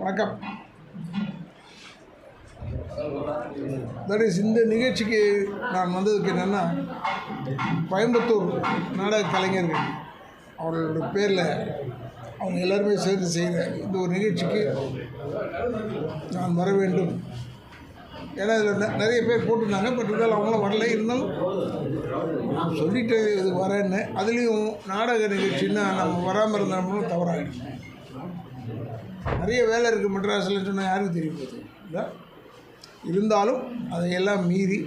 வணக்கம். That is இந்த நிகழ்ச்சிக்கு நான் வந்ததுக்கு என்னென்னா கோயம்புத்தூர் நாடக கலைஞர்கள் அவர்களோட பேரில் அவங்க எல்லாருமே சேர்ந்து செய்கிற இந்த ஒரு நிகழ்ச்சிக்கு நான் வர வேண்டும். ஏன்னா இதில் நிறைய பேர் போட்டிருந்தாங்க பட் இருந்தாலும் அவங்களும் வரல. இருந்தாலும் நான் சொல்லிட்டு இது வரேன்னு அதுலேயும் நாடக நிகழ்ச்சின்னா நம்ம வராமல் இருந்தோம்னா தவறாகிடுச்சு நிறைய வேலை இருக்குது மெட்ராஸில் சொன்னால் யாருக்கு தெரிய போகுது இல்லை? இருந்தாலும் அதையெல்லாம் மீறி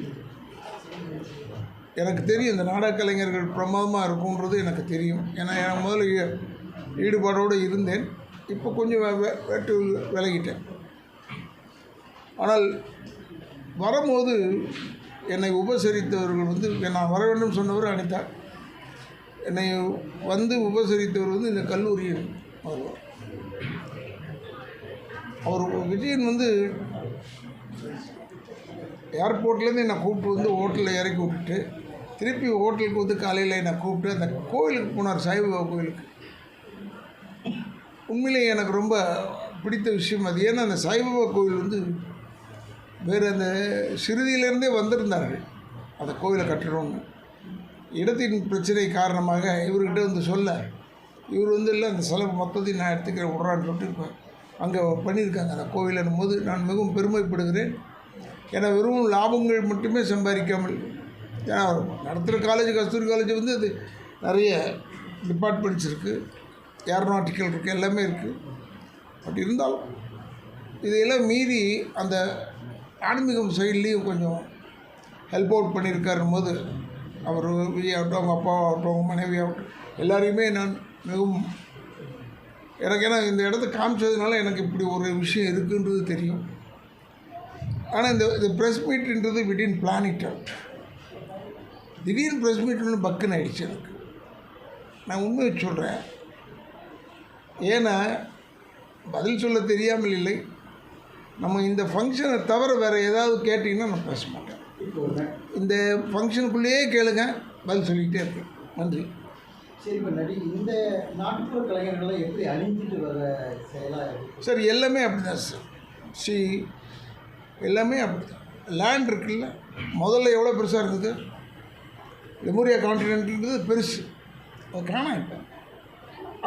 எனக்கு தெரியும் இந்த நாடக கலைஞர்கள் பிரமாதமாக இருக்குன்றது எனக்கு தெரியும். ஏன்னா என் முதல்ல ஈடுபாடோடு இருந்தேன். இப்போ கொஞ்சம் வெட்டு விலகிட்டேன். ஆனால் வரும்போது என்னை உபசரித்தவர்கள் வந்து நான் வர வேண்டும் சொன்னவர் அனிதா. என்னை வந்து உபசரித்தவர் வந்து இந்த கல்லூரியில் வருவார் அவர் விஜயன் வந்து ஏர்போர்ட்லேருந்து என்னை கூப்பிட்டு வந்து ஹோட்டலில் இறக்கி விட்டுட்டு திருப்பி ஹோட்டலுக்கு வந்து காலையில் என்னை கூப்பிட்டு அந்த கோயிலுக்கு போனார் சாய்பாபா கோயிலுக்கு. உண்மையிலேயே எனக்கு ரொம்ப பிடித்த விஷயம் அது. ஏன்னா அந்த சாய்பாபா கோயில் வந்து வேறு அந்த சிறுதியிலேருந்தே வந்திருந்தார்கள். அந்த கோயிலை கட்டணும்னு இடத்தின் பிரச்சனை காரணமாக இவர்கிட்ட வந்து சொல்ல இவர் வந்து இல்லை அந்த செலவு மொத்தத்தையும் நான் எடுத்துக்கிறேன் விட்றான்னு சொல்லிட்டு இருப்பேன் அங்கே பண்ணியிருக்காங்க. அந்த கோவில் போது நான் மிகவும் பெருமைப்படுகிறேன். ஏன்னா வெறும் லாபங்கள் மட்டுமே சம்பாதிக்காமல் ஏன்னா நடத்துகிற காலேஜ் கஸ்தூரி காலேஜ் வந்து அது நிறைய டிபார்ட்மெண்ட்ஸ் இருக்குது ஏரோநாட்டிக்கல் இருக்குது எல்லாமே இருக்குது பட் இருந்தாலும் இதையெல்லாம் மீறி அந்த ஆன்மீகம் சைட்லேயும் கொஞ்சம் ஹெல்ப் அவுட் பண்ணியிருக்காருன்னு போது அவர் விஜய் ஆகட்டும் அவங்க அப்பா ஆகட்டும் அவங்க மனைவி ஆகட்டும் எல்லாரையுமே நான் மிகவும் எனக்கு ஏன்னா இந்த இடத்த காமிச்சதுனால எனக்கு இப்படி ஒரு விஷயம் இருக்குன்றது தெரியும். ஆனால் இந்த இந்த ப்ரெஸ் மீட்ன்றது விடின் பிளான் இட் அவுட் திடீர்னு ப்ரெஸ் மீட்னு பக்குன்னு ஆயிடுச்சு எனக்கு. நான் உண்மையை சொல்கிறேன் ஏன்னா பதில் சொல்ல தெரியாமல் இல்லை. நம்ம இந்த ஃபங்க்ஷனை தவிர வேறு ஏதாவது கேட்டிங்கன்னா நான் பேச மாட்டேன். இந்த ஃபங்க்ஷனுக்குள்ளேயே கேளுங்க. பதில் சொல்லிக்கிட்டே இருப்பேன். நன்றி. சரி இப்போ நடி இந்த நாட்டுப்புற கலைஞர்களை எப்படி அழிஞ்சிட்டு வர செயலாக சார் எல்லாமே அப்படி தான் சார். சி எல்லாமே அப்படி தான் லேண்ட் இருக்குல்ல முதல்ல எவ்வளோ பெருசாக இருந்தது? லெமோரியா கான்டினென்ட்ன்றது பெருசு. அது காணாம் இப்போ?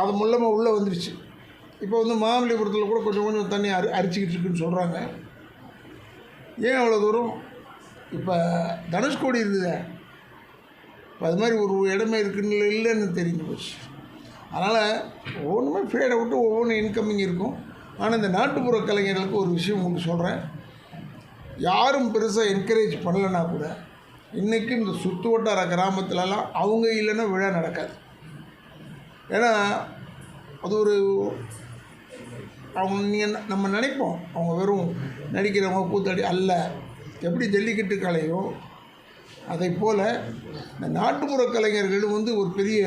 அது மூலமாக உள்ளே வந்துருச்சு. இப்போ வந்து மாமல்லிபுரத்தில் கூட கொஞ்சம் கொஞ்சம் தண்ணி அரி அரிச்சிக்கிட்டு இருக்குன்னு சொல்கிறாங்க ஏன் அவ்வளோ தூரம்? இப்போ தனுஷ்கோடி இருக்குதே இப்போ அது மாதிரி ஒரு இடமே இருக்குன்னு இல்லைன்னு தெரிஞ்சு போச்சு. அதனால் ஒவ்வொன்றுமே ஃபேடை விட்டு ஒவ்வொன்றும் இன்கமிங் இருக்கும். ஆனால் இந்த நாட்டுப்புற கலைஞர்களுக்கு ஒரு விஷயம் ஒன்று சொல்கிறேன் யாரும் பெருசாக என்கரேஜ் பண்ணலைன்னா கூட இன்றைக்கும் இந்த சுற்று வட்டார கிராமத்துலலாம் அவங்க இல்லைன்னா விழா நடக்காது. ஏன்னா அது ஒரு அவங்க நீங்கள் நம்ம நினைப்போம். அவங்க வெறும் நடிக்கிறவங்க கூத்தாடி அல்ல. எப்படி ஜல்லிக்கட்டு கலையோ அதை போல் இந்த நாட்டுப்புற கலைஞர்கள் வந்து ஒரு பெரிய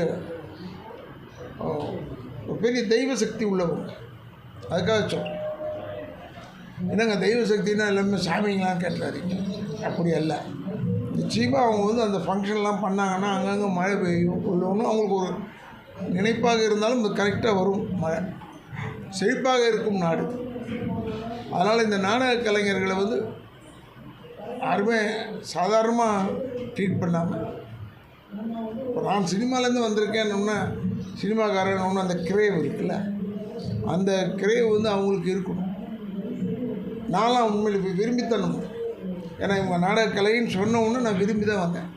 ஒரு பெரிய தெய்வ சக்தி உள்ளவங்க. அதுக்காக சொல்கிறேன் என்னங்க தெய்வ சக்தினா எல்லாமே சாமிங்களாம் கேட்டுறாதீங்க அப்படி அல்ல. நிச்சயமாக அவங்க வந்து அந்த ஃபங்க்ஷன்லாம் பண்ணாங்கன்னா அங்கங்கே மழை பெய்யும். உள்ளவனும் அவங்களுக்கு ஒரு நினைப்பாக இருந்தாலும் இது கரெக்டாக வரும் மழை. செழிப்பாக இருக்கும் நாடு. அதனால் இந்த நாடக கலைஞர்களை வந்து யாருமே சாதாரணமாக ட்ரீட் பண்ணாமல் இப்போ நான் சினிமாலேருந்து வந்திருக்கேன்னு சினிமாக்காரன் ஒன்று அந்த கிரேவ் இருக்குல்ல அந்த கிரேவ் வந்து அவங்களுக்கு இருக்கணும். நான்லாம் உண்மையில் இப்போ விரும்பித்தனும். ஏன்னா இவங்க நாடக கலைன்னு சொன்ன நான் விரும்பி தான் வந்தேன்.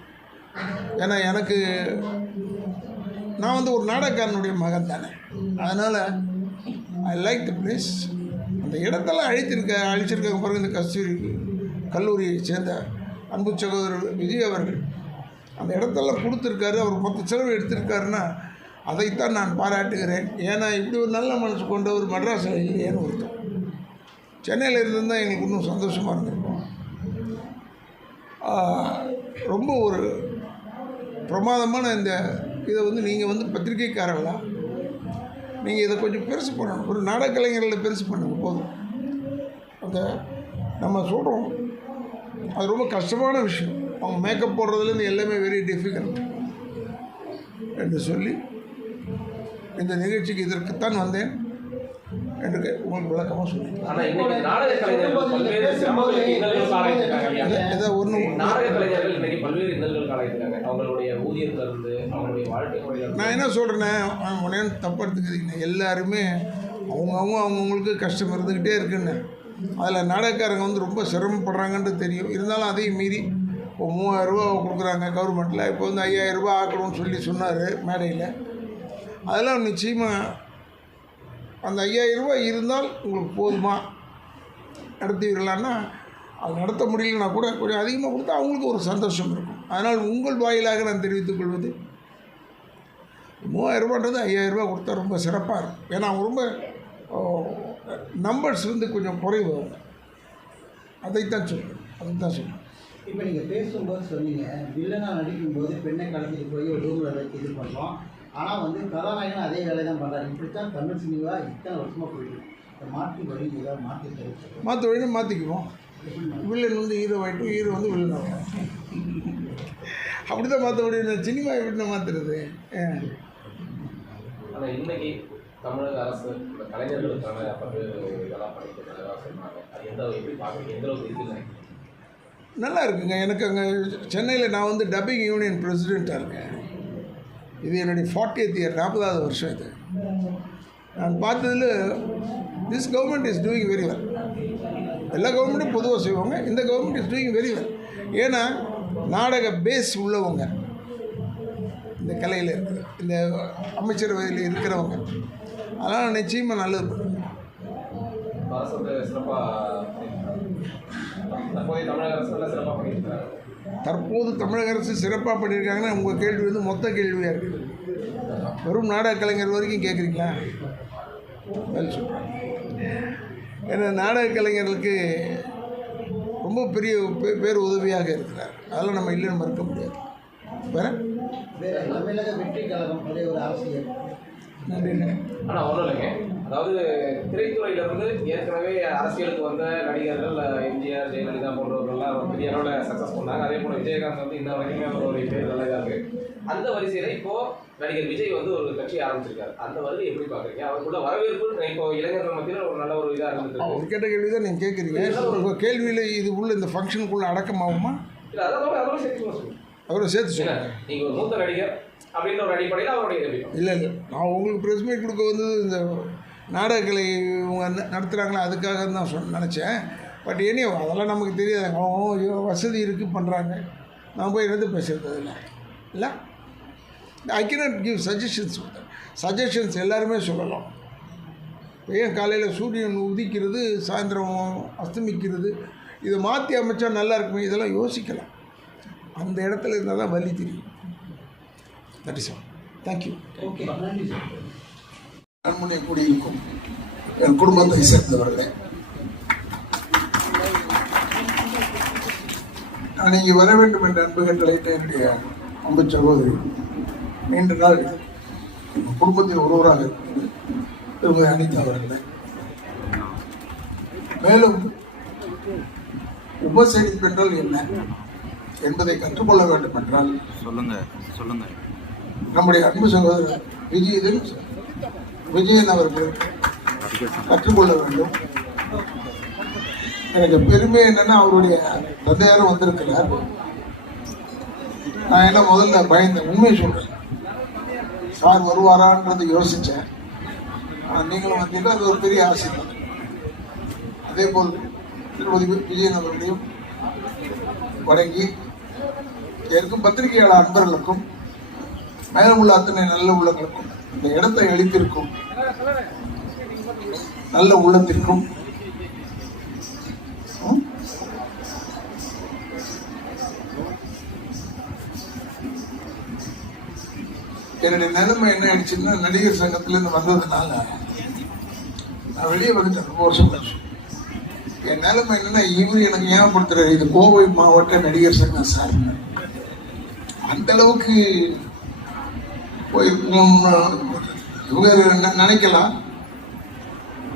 ஏன்னா எனக்கு நான் வந்து ஒரு நாடகக்காரனுடைய மகன் தானே. அதனால் ஐ லைக் த பிளேஸ் அந்த இடத்தெல்லாம் அழித்திருக்க அழிச்சிருக்காங்க பாருங்க இந்த கஸ்தூரி கல்லூரியை சேர்ந்த அன்பு சகோதரர் விஜய் அவர்கள் அந்த இடத்தெல்லாம் கொடுத்துருக்காரு. அவர் மொத்த செலவு எடுத்திருக்காருன்னா அதைத்தான் நான் பாராட்டுகிறேன். ஏன்னா இப்படி ஒரு நல்ல மனசு கொண்ட ஒரு மெட்ராஸில் இல்லையேன்னு ஒருத்தர். சென்னையில் இருந்திருந்தால் எங்களுக்கு இன்னும் சந்தோஷமாக இருந்திருக்கும். ரொம்ப ஒரு பிரமாதமான இந்த இதை வந்து நீங்கள் வந்து பத்திரிக்கைக்காரர்களா நீங்கள் இதை கொஞ்சம் பெருசு பண்ணணும். ஒரு நாடக கலைஞர்களை பெருசு பண்ணுங்க போதும். அந்த நம்ம சொல்கிறோம் அது ரொம்ப கஷ்டமான விஷயம். அவங்க மேக்கப் போடுறதுலேருந்து எல்லாமே வெரி டிஃபிகல்ட் என்று சொல்லி இந்த நிகழ்ச்சிக்கு இதற்குத்தான் வந்தேன் என்று உங்களுக்கு விளக்கமாக ஒன்று நான் என்ன சொல்கிறேன்னே உடனே தப்பு எடுத்துக்கிறீங்க எல்லாருமே அவங்கவுங்க அவங்கவுங்களுக்கு கஷ்டம் இருந்துக்கிட்டே இருக்குன்னு. அதில் நாடகக்காரங்க வந்து ரொம்ப சிரமப்படுறாங்கன்றது தெரியும். இருந்தாலும் அதையும் மீறி இப்போ மூவாயிரரூபா கொடுக்குறாங்க கவர்மெண்ட்டில். இப்போ வந்து ஐயாயிரரூபா ஆக்கணும்னு சொல்லி சொன்னார் மேடையில். அதெல்லாம் நிச்சயமாக அந்த ஐயாயிரரூபா இருந்தால் உங்களுக்கு போதுமா? நடத்துவீர்களான்னா அது நடத்த முடியலன்னா கூட கொஞ்சம் அதிகமாக கொடுத்தா அவங்களுக்கு ஒரு சந்தோஷம் இருக்கும். அதனால் உங்கள் வாயிலாக நான் தெரிவித்துக் கொள்வது மூவாயிரம் ரூபான்றது ஐயாயிரம் ரூபாய் கொடுத்தா ரொம்ப சிறப்பாக இருக்கும். ஏன்னா அவங்க ரொம்ப நம்பர்ஸ் வந்து கொஞ்சம் குறைவு. அதைத்தான் சொல்லுவேன் அதைத்தான் சொல்லுவேன் இப்போ நீங்கள் பேசும்போது சொன்னீங்க வில்லனாக நடிக்கும்போது பெண்ணை கடத்திட்டு போய் ஒரு ரூமில் வச்சு இது பண்ணுறோம் ஆனால் வந்து கதாநாயகன் அதே வேலையை தான் பண்ணுறாரு இப்படித்தான் தமிழ் சினிமா இத்தனை வருஷமாக. இந்த மாற்று வழி ஏதாவது மாற்றி தருது மாற்ற வழி மாற்றிக்குவோம் வில்லன் வந்து ஹீரோ ஆகிட்டும் ஹீரோ வந்து வில்லன் ஆகும். அப்படி தான் மாற்ற முடியும். சினிமா எப்படி மாற்றுறது ஆனா இன்னைக்கு தமிழக அரசு இந்த கலைஞர்களுக்கான பல்வேறு இதெல்லாம் பண்ணிட்டு சொன்னாங்க. அது எந்த எப்படி பார்க்குறீங்க? எந்த அளவுக்கு இருக்குன்னு நினைக்கிறீங்க நல்லா இருக்குங்க. எனக்கு அங்கே சென்னையில் நான் வந்து டப்பிங் யூனியன் பிரசிடெண்ட்டாக இருக்கேன். இது என்னுடைய ஃபார்ட்டி இயர் நாற்பதாவது வருஷம் இது. நான் பார்த்ததில் this government is doing very well எல்லா கவர்மெண்ட்டும் பொதுவாக செய்வாங்க. இந்த government is doing very well ஏன்னா நாடக பேஸ் உள்ளவங்க. இந்த கலையில் இருக்கிற இந்த அமைச்சரவையில் இருக்கிறவங்க. அதனால் நிச்சயமாக நல்லது. பண்ணுங்க தற்போது தமிழக அரசு சிறப்பாக பண்ணியிருக்காங்கன்னா உங்கள் கேள்வி வந்து மொத்த கேள்வியாக இருக்குது வெறும் நாடக கலைஞர் வரைக்கும் கேட்குறீங்களா ஏன்னா நாடக கலைஞர்களுக்கு ரொம்ப பெரிய பேர் உதவியாக இருக்கிறார். அதெல்லாம் நம்ம இல்லைன்னு மறுக்க முடியாது. வேற? தமிழக வெற்றி கழகம் ஒரு அரசியல். நன்றிண்ணே. ஆனா ஒன்றும் இல்லைங்க. அதாவது திரைத்துறையில இருந்து ஏற்கனவே அரசியலுக்கு வந்த நடிகர்கள் எம்ஜிஆர் ஜெயலலிதா போன்றவர்கள்லாம் பெரிய அளவில் சக்ஸஸ் பண்ணாங்க. அதே போல விஜயகாந்த் வந்து இன்ன வரைக்குமே அவருடைய பேர் நல்லா தான் இருக்கு. அந்த வரிசையில இப்போ நடிகர் விஜய் வந்து ஒரு கட்சி ஆரம்பிச்சிருக்காரு. அந்த வருகை எப்படி பாக்குறீங்க அவருக்குள்ள வரவேற்பு இப்போ இளைஞர்கள் மத்தியில் ஒரு நல்ல ஒரு இதாக இருந்துருக்கு. அவர் கேட்ட கேள்வி தான் நீங்கள் கேட்குறீங்க. கேள்வியில் இது உள்ள இந்த ஃபங்க்ஷனுக்குள்ளே அடக்கமாகுமா? இல்லை அதோட அதோட சேர்த்து சொல்லுங்க. அவரை சேர்த்து சொல்லுங்கள் நீங்க ஒரு மூத்த நடிகர் அப்படின்ற ஒரு அடிப்படையில் அவருடைய இல்லை இல்லை. நான் உங்களுக்கு ப்ரெஸ் மீட் கொடுக்க வந்தது இந்த நாடகக்கலை இவங்க ந- நடத்துகிறாங்களா அதுக்காக தான் சொன்ன நினச்சேன். பட் எனி அதெல்லாம் நமக்கு தெரியாது. அவங்க வசதி இருக்குது பண்ணுறாங்க நான் போய் இருந்து பேசுகிறது அதில். இல்லை? I cannot give suggestions suggestions எல்லாருமே சொல்லலாம். ஏன் காலையில் சூரியன் உதிக்கிறது சாயந்தரம் அஸ்தமிக்கிறது இதை மாற்றி அமைச்சா நல்லா இருக்குமே இதெல்லாம் யோசிக்கலாம். அந்த இடத்துல இருந்தால் தான் வலி தெரியும். தட் இஸ் தேங்க்யூ அரண்மனை குடியிருக்கும் என் குடும்பத்தை சேர்ந்தவர்களே நான் இங்கே வர வேண்டும் என்ற அன்பு கட்டளையிட்ட என்னுடைய அன்பு சகோதரி நீண்ட நாள் எங்கள் குடும்பத்தில் ஒருவராக இருப்பது திருமதி அனிதா அவர்களே. மேலும் உபசரிப்பு என்றால் என்ன? என்பதை கற்றுக்கொள்ள வேண்டும் என்றால் சொல்லுங்க சொல்லுங்க. நம்முடைய அன்பு சகோதரர் விஜயதன் விஜயன் அவர்கள் கற்றுக்கொள்ள வேண்டும். எனக்கு பெருமை என்னன்னா அவருடைய தந்தையாரும் வந்திருக்கிறார். நான் என்ன முதல்ல பயந்தேன் உண்மையை சொல்றேன். சார் வருவாரான்றது யோசிச்சேன். நீங்களும் வந்தீங்கன்னா அது ஒரு பெரிய ஆசை தான். அதே போல் திருமதி விஜயன் அவர்களையும் வணங்கி இருக்கும் பத்திரிகையாளர் அன்பர்களுக்கும் மேலும் உள்ள அத்தனை நல்ல உள்ளங்களுக்கும் இந்த இடத்தை அளித்திருக்கும் நல்ல உள்ளத்திற்கும் என்னுடைய நிலைமை என்ன ஆயிடுச்சுன்னா நடிகர் சங்கத்திலேருந்து வந்ததுனால நான் வெளியே வந்துட்டேன் ரொம்ப வருஷம் கழிச்சு. என் நிலைமை என்னன்னா இவர் எனக்கு ஞாபகப்படுத்துறாரு இது கோவை மாவட்ட நடிகர் சங்கம் சார் அந்த அளவுக்கு இவங்க நினைக்கலாம்.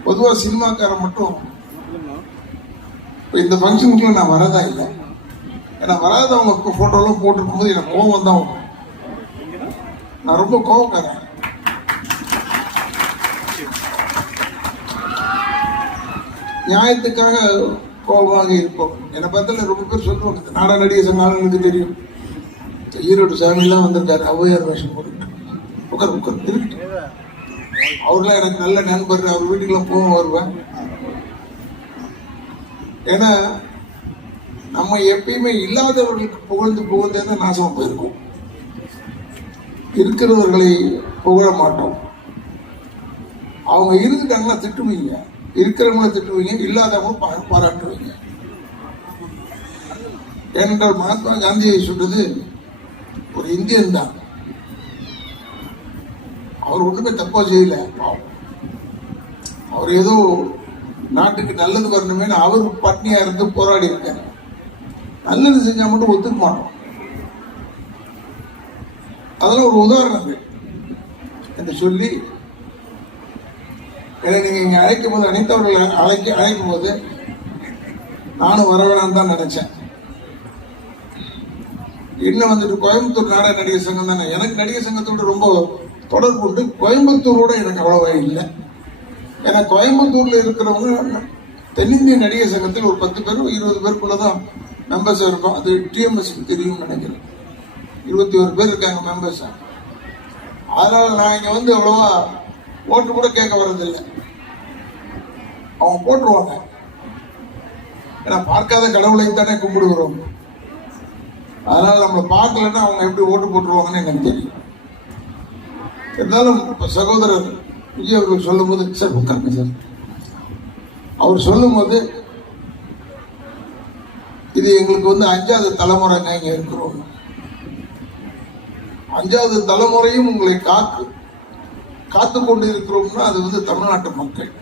பொதுவாக சினிமாக்காரன் மட்டும் இப்போ இந்த ஃபங்க்ஷனுக்குள்ள நான் வரதா இல்லை. ஏன்னா வராதவங்க ஃபோட்டோலாம் போட்டிருக்கும்போது எனக்கு கோவம் தான் வரும். நான் ரொம்ப கோவக்காரன். நியாயத்துக்காக கோபமாக இருப்போம். என்னை பார்த்தால ரொம்ப பேர் சொல்லுவாங்க நாடா நாடக நடிகர் சங்க ஆளுங்களுக்கு தெரியும். ஈரோடு சாமியெல்லாம் வந்திருக்காரு ஔவையார் வேஷம் போட்டு. உட்கார் உட்கார் இருக்கட்டும் அவர்லாம் எனக்கு நல்ல நண்பர் அவர் வீட்டுக்கெல்லாம் போவோம் வருவேன். ஏன்னா நம்ம எப்பயுமே இல்லாதவர்களுக்கு புகழ்ந்து புகழ்ந்தே தான் நாசமாக போயிருக்கோம். இருக்கிறவர்களை புகழ மாட்டோம். அவங்க இருந்துட்டாங்கன்னா திட்டுவீங்க. இருக்கிறவங்கள திட்டுவீங்க இல்லாதவங்களும் பாராட்டுவீங்க. ஏனென்றால் மகாத்மா காந்தியை சொல்றது ஒரு இந்தியன் தான். அவர் ஒன்றுமே தப்பா செய்யல. பாவம். அவர் ஏதோ நாட்டுக்கு நல்லது வரணுமே அவர் பட்னியா இருந்து போராடி இருக்காரு. நல்லது செஞ்சா மட்டும் ஒத்துக்க மாட்டோம். அதெல்லாம் ஒரு உதாரணம் என்று சொல்லி என்னை நீங்க இங்க அழைக்கும் போது அனைத்தவர்கள் அழைக்க அழைக்கும் போது நானும் வர வேணாம்னு தான் நினைச்சேன். என்ன வந்துட்டு கோயம்புத்தூர் நாடக நடிகர் சங்கம் தானே? எனக்கு நடிகர் சங்கத்தோட ரொம்ப தொடர்பு உண்டு கோயம்புத்தூரோட எனக்கு அவ்வளவா இல்லை. ஏன்னா கோயம்புத்தூர்ல இருக்கிறவங்க தென்னிந்திய நடிகர் சங்கத்தில் ஒரு பத்து பேர் இருபது பேருக்குள்ளதான் மெம்பர்ஸ் இருக்கும். அது டிஎம்எஸ்க்கு தெரியும்னு நினைக்கிறேன். இருபத்தி ஒரு பேர் இருக்காங்க மெம்பர்ஸ் அதனால நான் இங்க வந்து அவ்வளவா ஓட்டு கூட கேட்க வர்றதில்லை. அவங்க போட்டுருவாங்க. ஏன்னா பார்க்காத கடவுளை தானே கும்பிடுகிறோம். அதனால நம்மளை பார்க்கலன்னா அவங்க எப்படி ஓட்டு போட்டுருவாங்கன்னு எனக்கு தெரியும். இருந்தாலும் இப்போ சகோதரர் விஜய் அவர்கள் சொல்லும்போது சார் உட்காருங்க சார். அவர் சொல்லும்போது இது எங்களுக்கு வந்து அஞ்சாவது தலைமுறைங்க இங்க இருக்கிறோம். அஞ்சாவது தலைமுறையும் உங்களை காத்து காத்து கொண்டு இருக்கிறோம்னா அது வந்து தமிழ்நாட்டு மக்கள்.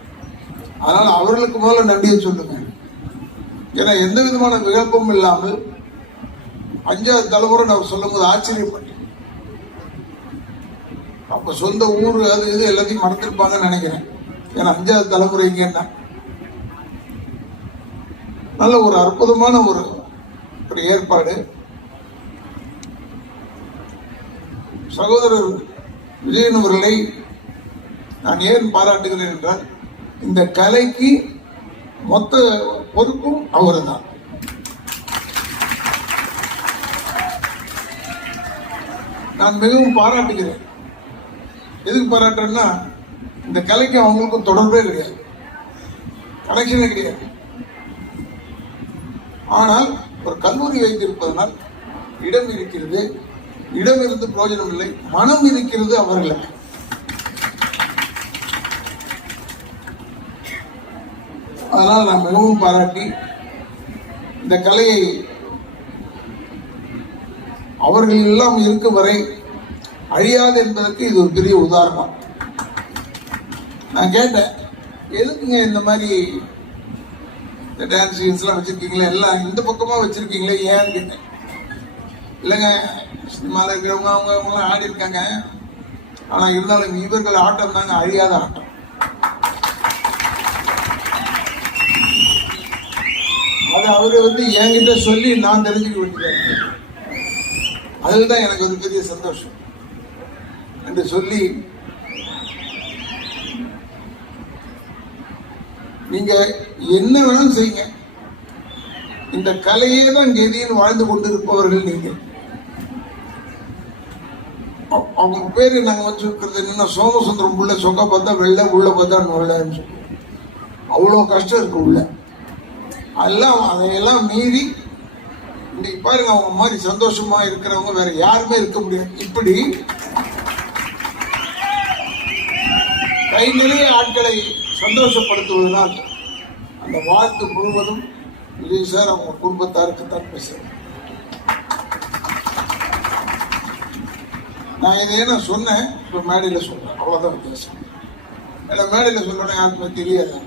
அதனால் அவர்களுக்கு முதல்ல நன்றியை சொல்லுங்க. ஏன்னா எந்த விதமான விகல்பமும் இல்லாமல் அஞ்சாவது தலைமுறை நான் சொல்லும்போது ஆச்சரியப்பட்டேன் அவங்க சொந்த ஊர் அது இது எல்லாத்தையும் மறந்துருப்பாங்கன்னு நினைக்கிறேன். ஏன்னா அஞ்சாவது தலைமுறைங்க என்ன நல்ல ஒரு அற்புதமான ஒரு ஒரு ஏற்பாடு. சகோதரர் விஜயன் அவர்களை நான் ஏன் பாராட்டுகிறேன் என்றால் இந்த கலைக்கு மொத்த பொறுப்பும் அவர்தான். நான் மிகவும் பாராட்டுகிறேன். எதுக்கு பாராட்டுறேன்னா இந்த கலைக்கு அவங்களுக்கும் தொடர்பே கிடையாது. கனெக்ஷனே கிடையாது. ஆனால் ஒரு கல்லூரி வைத்திருப்பதனால் இடம் இருக்கிறது இடம் இருந்து பிரயோஜனம் இல்லை மனம் இருக்கிறது அவர்களுக்கு அதனால் நான் மிகவும் பாராட்டி இந்த கலையை அவர்கள் எல்லாம் இருக்கும் வரை அழியாது என்பதற்கு இது ஒரு பெரிய உதாரணம். நான் கேட்டேன் எதுக்குங்க இந்த மாதிரி இந்த டான்ஸ் ரீல்ஸ்லாம் வச்சுருக்கீங்களே? எல்லாம் இந்த பக்கமாக வச்சுருக்கீங்களே? ஏன்னு கேட்டேன். இல்லைங்க சினிமாவில் இருக்கிறவங்க அவங்க அவங்களாம் ஆடி இருக்காங்க. ஆனால் இருந்தாலும் இவர்கள் ஆட்டம் தாங்க அழியாத ஆட்டம். அது அவரு வந்து என்கிட்ட சொல்லி நான் தெரிஞ்சுக்க வேண்டியது அதில் தான் எனக்கு ஒரு பெரிய சந்தோஷம். என்று சொல்லி நீங்க என்ன வேணாலும் செய்யுங்க. இந்த கலையே தான் கெதின்னு வாழ்ந்து கொண்டிருப்பவர்கள் நீங்க. அவங்க பேரு நாங்க வச்சிருக்கிறது என்னன்னா சோமசுந்தரம் உள்ள சொக்க பார்த்தா வெள்ளை உள்ள பார்த்தா நுழைன்னு சொல்லி அவ்வளோ கஷ்டம் இருக்கு உள்ள. அதெல்லாம் அதையெல்லாம் மீறி இன்னைக்கு பாருங்க அவங்க மாதிரி சந்தோஷமா இருக்கிறவங்க வேற யாருமே இருக்க முடியாது. இப்படி கை நிறைய ஆட்களை சந்தோஷப்படுத்துவதனால் அந்த வாழ்த்து முழுவதும் விஜய் சார் அவங்க குடும்பத்தாருக்கு தான் பேசுறேன். நான் இதை என்ன சொன்னேன்? இப்போ மேடையில் சொல்கிறேன் அவ்வளோதான் வித்தியாசம். ஏன்னா மேடையில் சொல்லணும் யாருக்குமே தெரியாது.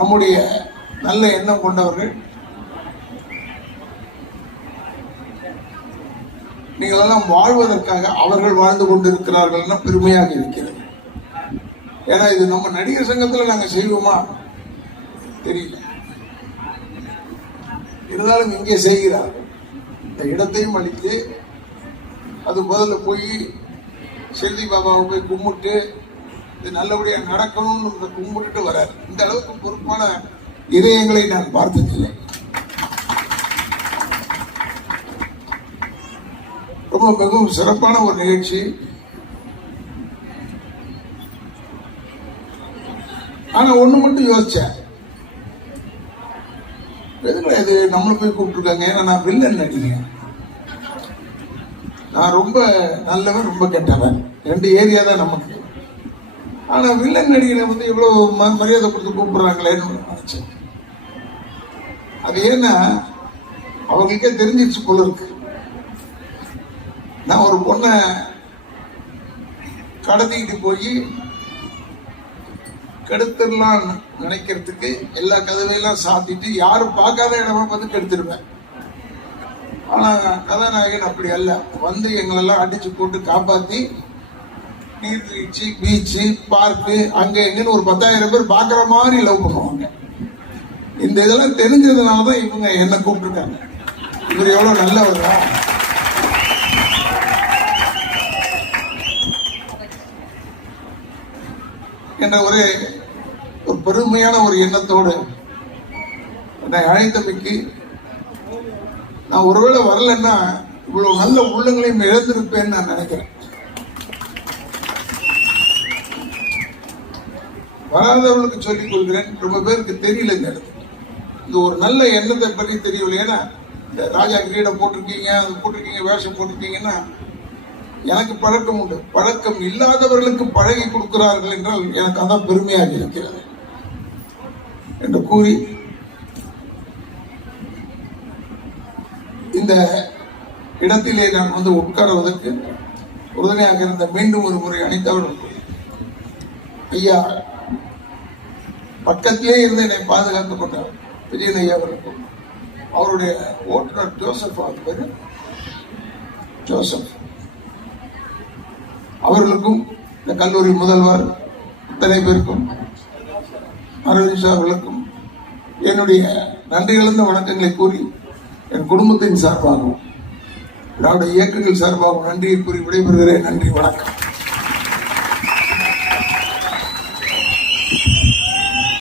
நம்முடைய நல்ல எண்ணம் கொண்டவர்கள் நீங்கள் எல்லாம் வாழ்வதற்காக அவர்கள் வாழ்ந்து கொண்டிருக்கிறார்கள்னா பெருமையாக இருக்கிறது. ஏன்னா இது நம்ம நடிகர் சங்கத்தில் நாங்கள் செய்வோமா? தெரியல. இருந்தாலும் இங்கே செய்கிறார்கள் இந்த இடத்தையும் அளித்து அது முதல்ல போய் செல்வி பாபாவை போய் கும்பிட்டு இது நல்லபடியாக நடக்கணும்னு இந்த கும்பிட்டுட்டு வரார். இந்த அளவுக்கு பொறுப்பான இதயங்களை நான் பார்த்ததில்லை ரொம்ப மிகவும் சிறப்பான ஒரு நிகழ்ச்சி. ஆனா ஒண்ணு மட்டும் யோசிச்சேன். இது நம்மளை போய் கூப்பிட்டுருக்காங்க? ஏன்னா நான் வில்லன் நடிகன். நான் ரொம்ப நல்லவன் ரொம்ப கெட்டவன். ரெண்டு ஏரியா தான் நமக்கு. ஆனா வில்லன் நடிகனை வந்து இவ்வளவு ம- மரியாதை கொடுத்து கூப்பிடுறாங்களேன்னு நினைச்சேன். அது ஏன்னா அவங்களுக்கே தெரிஞ்சிருச்சு போல இருக்கு. நான் ஒரு பொண்ணை கடத்திக்கிட்டு போய் கெடுத்துடலாம் நினைக்கிறதுக்கு எல்லா கதவையெல்லாம் சாத்திட்டு யாரும் பார்க்காத இடமா பார்த்து கெடுத்துருவேன் ஆனா கதாநாயகன் அப்படி அல்ல. வந்து எங்களெல்லாம் அடிச்சு போட்டு காப்பாத்தி நீர்வீழ்ச்சி பீச்சு பார்க்கு அங்க எங்கன்னு ஒரு பத்தாயிரம் பேர் பார்க்குற மாதிரி லவ் பண்ணுவாங்க. இந்த இதெல்லாம் தெரிஞ்சதுனாலதான் இவங்க என்ன கூப்பிட்டுருக்காங்க. இவர் எவ்வளவு நல்லவரா. என்ற ஒரு ஒரு பெருமையான ஒரு எண்ணத்தோடு என்னை அழைத்தமைக்கு நான் ஒருவேளை வரலன்னா இவ்வளவு நல்ல உள்ளங்களையும் இழந்திருப்பேன்னு நான் நினைக்கிறேன். வராதவர்களுக்கு சொல்லிக் கொள்கிறேன். ரொம்ப பேருக்கு தெரியல இந்த இடத்துல. இது ஒரு நல்ல எண்ணத்தை பற்றி தெரியவில்லை. ஏன்னா இந்த ராஜா கிரீடம் போட்டிருக்கீங்க அது போட்டிருக்கீங்க வேஷம் போட்டிருக்கீங்கன்னா எனக்கு பழக்கம் உண்டு. பழக்கம் இல்லாதவர்களுக்கு பழகி கொடுக்கிறார்கள் என்றால் எனக்கு அதான் பெருமையாக இருக்கிறது. என்று கூறி இந்த இடத்திலே நான் வந்து உட்காருவதற்கு உறுதுணையாக இருந்த மீண்டும் ஒரு முறை அனைத்தவர்கள் ஐயா பக்கத்திலே இருந்து என்னை பாதுகாத்துக் கொண்டார். விஜயன் ஐயா அவருக்கும் அவருடைய ஓட்டுநர் ஜோசப் அவர் பேரு. ஜோசப். அவர்களுக்கும் இந்த கல்லூரி முதல்வர் அத்தனை பேருக்கும் அரவிந்த் சார் அவர்களுக்கும் என்னுடைய நன்றி கலந்த வணக்கங்களை கூறி என் குடும்பத்தின் சார்பாகவும் திராவிட இயக்கங்கள் சார்பாகவும் நன்றியை கூறி விடைபெறுகிறேன். நன்றி வணக்கம்.